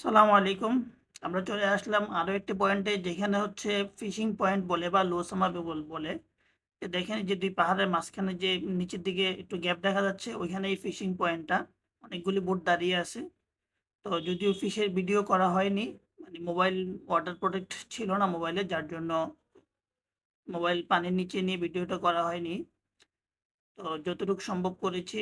সালামু আলাইকুম। আমরা চলে আসলাম আরও একটি পয়েন্টে, যেখানে হচ্ছে ফিশিং পয়েন্ট বলে বা লো সামা বলে। দেখেন যে দুই পাহাড়ের মাঝখানে যে নিচের দিকে একটু গ্যাপ দেখা যাচ্ছে, ওইখানে এই ফিশিং পয়েন্টটা। অনেকগুলি বোট দাঁড়িয়ে আছে। তো যদিও ফিশের ভিডিও করা হয়নি, মানে মোবাইল ওয়াটার প্রোটেক্ট ছিল না মোবাইলে, যার জন্য মোবাইল পানির নিচে নিয়ে ভিডিওটা করা হয়নি। তো যতটুকু সম্ভব করেছি।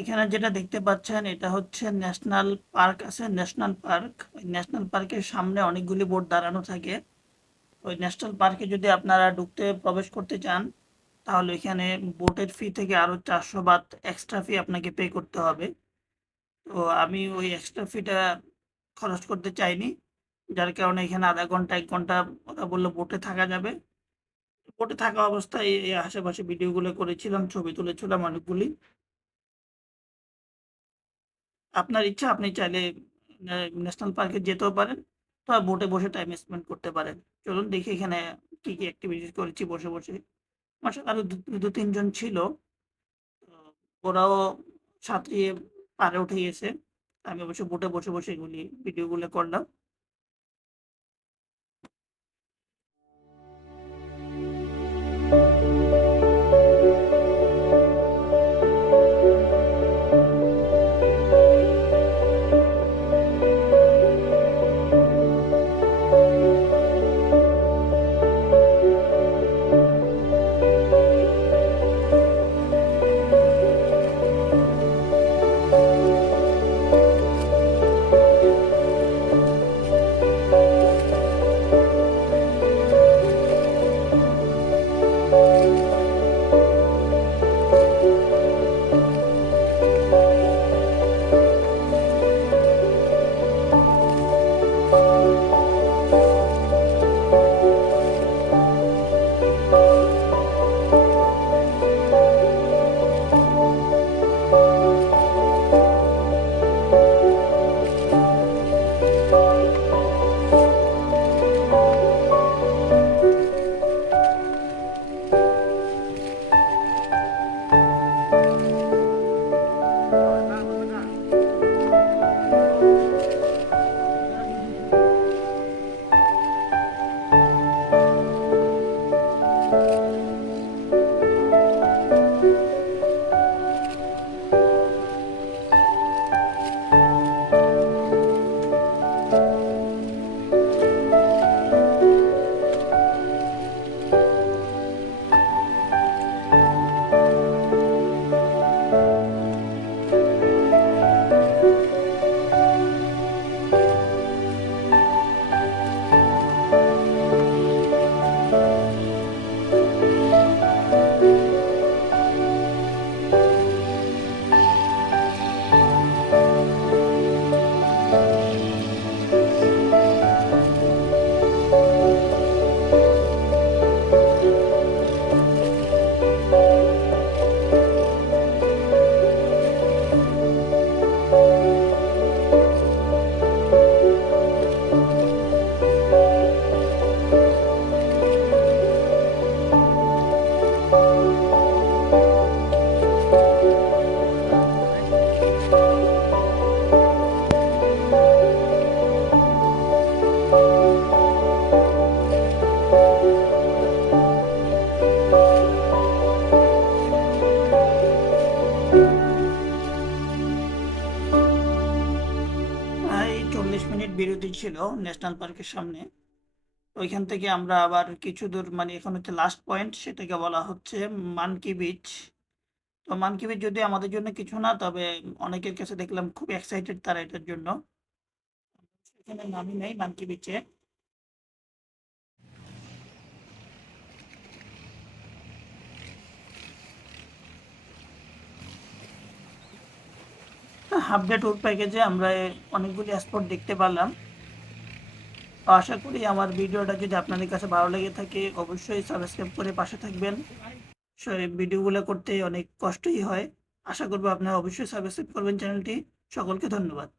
এখানে যেটা দেখতে পাচ্ছেন, এটা হচ্ছে ন্যাশনাল পার্ক আছে, ন্যাশনাল পার্ক। ওই ন্যাশনাল পার্কের সামনে অনেকগুলি বোট দাঁড়ানো থাকে। ওই ন্যাশনাল পার্কে যদি আপনারা প্রবেশ করতে চান, তাহলে এখানে বোটের ফি থেকে আরো 400 বাত এক্সট্রা ফি আপনাকে পে করতে হবে। তো আমি ওই এক্সট্রা ফিটা খরচ করতে চাইনি, যার কারণে এখানে আধা ঘন্টা 1 ঘন্টা ওরা বললো বোটে থাকা যাবে। বোটে থাকা অবস্থায় এই আশেপাশে ভিডিওগুলো করেছিলাম, ছবি তুলেছিলাম অনেকগুলি। আপনার ইচ্ছা, আপনি চাইলে ন্যাশনাল পার্কে যেতেও পারেন, বা বোটে বসে টাইম স্পেন্ড করতে পারেন। চলুন দেখি এখানে কি কি অ্যাক্টিভিটিস করেছি বসে বসে। আমার সাথে আরো দু তিনজন ছিল। তো ওরাও সাঁতরিয়ে পাড়ে উঠে গেছে। আমি অবশ্য বোটে বসে বসে এগুলি ভিডিওগুলো করলাম। ছিল ন্যাশনাল পার্কের সামনে। ওইখান থেকে আমরা আবার কিছু দূর, মানে এখন হচ্ছে লাস্ট পয়েন্ট, সেটাকে বলা হচ্ছে মানকি বিচ। তো মানকি বিচ যদি আমাদের জন্য কিছু না, তবে অনেকের কাছে দেখলাম খুব এক্সাইটেড তারা এটার জন্য। এখানে নামই নেই মানকি বিচে। হাফ ডে ট্যুর প্যাকেজে আমরা অনেকগুলি স্পট দেখতে পারলাম। তো আশা করি আমার ভিডিওটা যদি আপনাদের কাছে ভালো লেগে থাকে, অবশ্যই সাবস্ক্রাইব করে পাশে থাকবেন। এই ভিডিওগুলো করতে অনেক কষ্টই হয়। আশা করবো আপনারা অবশ্যই সাবস্ক্রাইব করবেন চ্যানেলটি। সকলকে ধন্যবাদ।